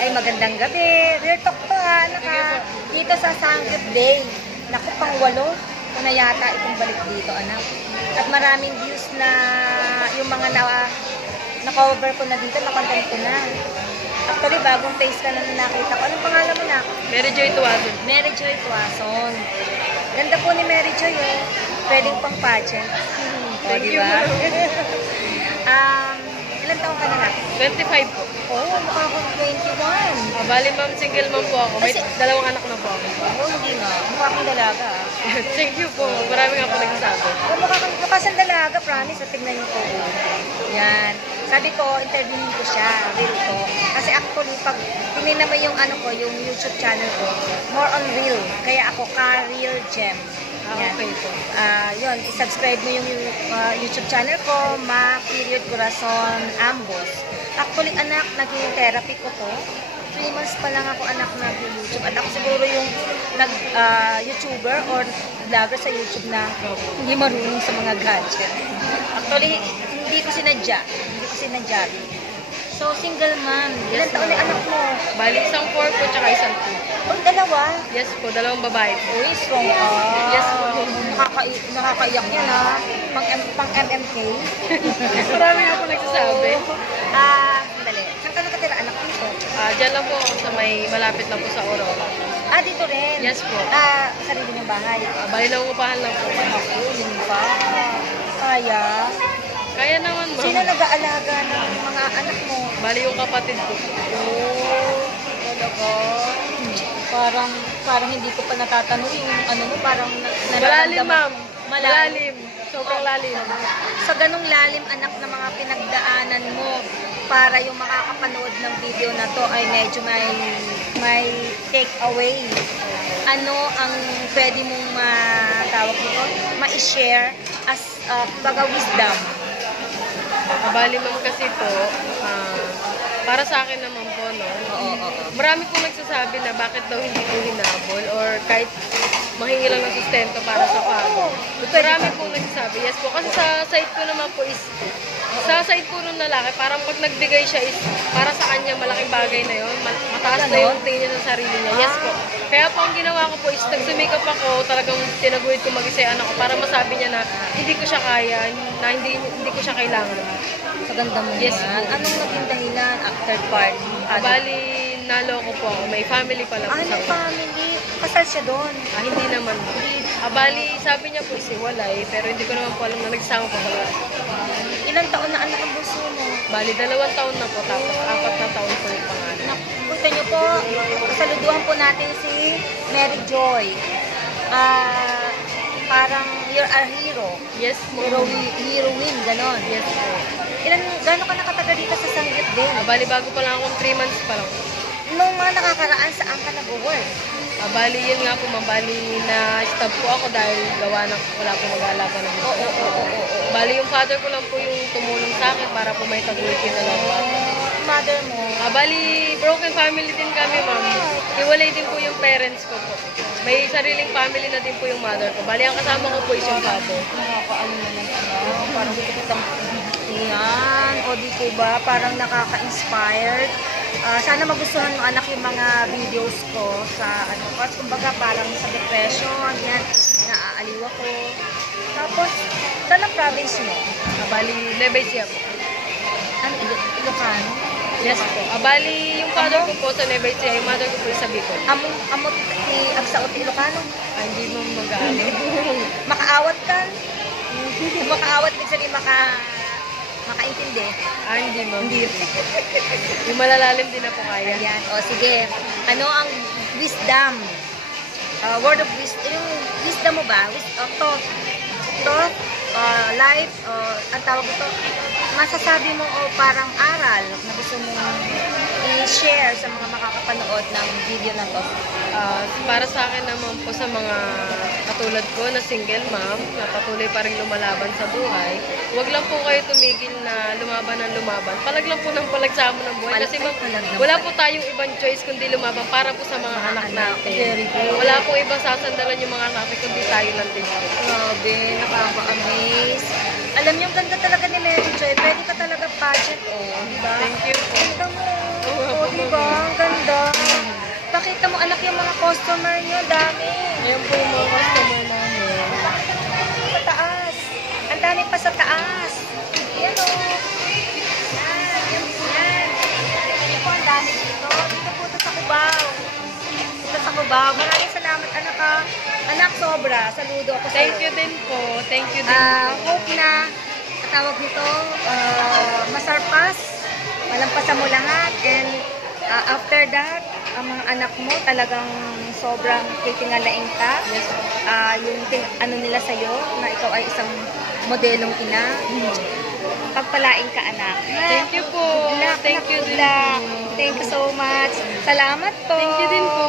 Ay, magandang gabi. Real talk to ha, dito sa Sangyup Day. Naku, pang 8 na yata itong balik dito, anak. At maraming views na yung mga na-cover ko na dito, na-content ko na. Actually, bagong face ka na nakita ko. Anong pangalan mo na? Mary Joy Tuwason. Mary Joy Tuwason. Ganda po ni Mary Joy, oh. Pwedeng pang pageant. Thank you. Ilan taong ka na nga? 25 po. Oo, mukha akong 21. Bali ma'am, single mom po ako. May dalawang anak na po ako. Oo, hindi nga. Mukha akong dalaga. Thank you po. Marami nga po nagsasabi. Oo, mukha siyang dalaga, promise. At tignan niyo po. Yan. Sabi ko, interviewin ko siya. Real ko. Kasi actually, pag tinignan mo yung yung YouTube channel ko, more on real. Kaya ako, Ka-Real Gem. Yan. Okay po. Yun, i-subscribe mo yung YouTube channel ko, Ma.Corazon Ambos. Actually, anak, naging therapy ko to. 3 months pa lang ako anak nag-YouTube. At ako siguro yung YouTuber or vlogger sa YouTube na hindi marunong sa mga gadget. Actually, hindi ko sinadya. So, single mom. Ilan taon na anak mo? Bali, isang 4 po, tsaka isang 2. Oh, dalawa? Yes po, dalawang babae po. Uy, strong ka. Yes po. Nakakaiyak yan ha. Pang MMK. Marami nga po nagsasabi. Sandali. Saan ka nakatira anak dito? Diyan lang po ako sa may malapit lang po sa Aurora. Dito rin? Yes po. Sarili niyong bahay? Bali, nangungupahan lang po. Ako, yun pa. Kaya? Kaya naman, ma'am. Sino nag-aalaga ng mga anak mo? Bali, yung kapatid ko. Oh, talaga. Parang hindi ko pa natatanong yung mo, parang Malalim, ma'am. Malalim. Sobrang lalim. Sa ganung lalim, anak, na mga pinagdaanan mo para yung makakapanood ng video na to ay medyo may take away. Ano ang pwede mong matawag nito? Ma-share as baga wisdom? Bali, ma'am, kasi po, para sa akin naman po, no? Marami pong nagsasabi na bakit daw hindi ko hinabol or kahit mahingi lang ng sustento para sa pako. Marami pong nagsasabi. Yes po, kasi sa side ko naman po is, sa side po ng lalaki, parang pag nagbigay siya is, para sa kanya malaking bagay na yun. Mataas na yung tingin niya sa sarili niya. Yes po. Kaya po ang ginawa ko po is, nagsumikap ako, talagang tinaguhid ko mag-isa yung anak ko para masabi niya na hindi ko siya kaya, na hindi ko siya kailangan. Sa ganda mo yes, yan. Anong naging dahilan after party? Bali, naloko po ako. May family pala po sa family? Kasal siya doon? Hindi naman. Bali, sabi niya po isiwalay, pero hindi ko naman po alam na nagsama pa pala. Ilang taon na anak ang bunso mo? Bali, 2 taon na po, tapos 4 na taon po yung pangalan. Nakita niyo po, saluduhan po natin si Mary Joy. Parang you're a hero. Yes po. Heroine, ganon. Yes po. Gano'n ka nakatagal dito sa Sangyup Day? Bali, bago pa lang akong 3 months pa lang. Nung mga nakakaraan, saan ka nag-work? Bali, yun nga po, bali na stop po ako dahil gawa na wala po mag-aalaga ng mga. Bali, yung father ko lang po yung tumulong sa akin para po may taguyod yung dalawa. Mother mo? Bali, broken family din kami, ma'am. Hiwalay din po yung parents ko po. May sariling family na din po yung mother ko. Bali, ang kasama ko po is yung papa. Nakakaano naman parang gusto kitang yan. O di ko ba? Parang nakaka-inspired. Sana magustuhan mo anak yung mga videos ko sa kasi kumbaga parang sa depression, yan, naaaliw ako. Tapos, saan ang province mo? Bali, Nevesia po. Ano, Ilocano? Yes po. Bali, yung father ko po sa Nevesia, yung mother ko po sa Bicol. Amot Agsaot Ilocano? Hindi mo mag-aalit. Makaawat ka? Makaawat, ibig sabihin makaintindi. Hindi mo. Hindi. Yung malalalim din na po kaya. Ayan. O, sige. Ano ang wisdom? Word of wisdom. Yung wisdom mo ba? Thought, life, ang tawag ito, masasabi mo o parang aral na gusto mong i-share sa mga makakapanood ng video na to? Para sa akin naman po sa mga katulad ko na single mom, na patuloy pa rin lumalaban sa buhay, huwag lang po kayo tumigil na lumaban ng lumaban. Palag lang po ng palag sa amo ng buhay. Kasi wala po tayong ibang choice kundi lumaban para po sa mga anak natin. Wala po ibang sasandalan yung mga anak natin kundi tayo lang din. Grabe, nakaka-amaze. Alam niyo, ang ganda talaga ni Mary Joy. Pwede ka talaga pageant, diba? Thank you. Ganda mo. Diba? Ang ganda. Pakita mo anak yung mga customer nyo, dami. Ayan po yung mga customer namin. Pakita mo sa taas. Ang dami pa sa taas. Yan o. Yan, yan. Yan po, ang dami dito. Dito po ito sa Cubao. Dito sa Cubao. Maraming salamat, anak ha. Anak, sobra. Saludo ako Thank you din po. Thank you din po. Hope na tawag nito, masarpas. Malampasan mo lahat. And after that, ang mga anak mo talagang sobrang titingalain ka. Yes. Yung ano nila sa'yo, na ikaw ay isang modelong ina. Pagpalain ka, anak. Thank you po. Good luck, Thank you good din luck. po. Thank you so much. Salamat po. Thank you din po.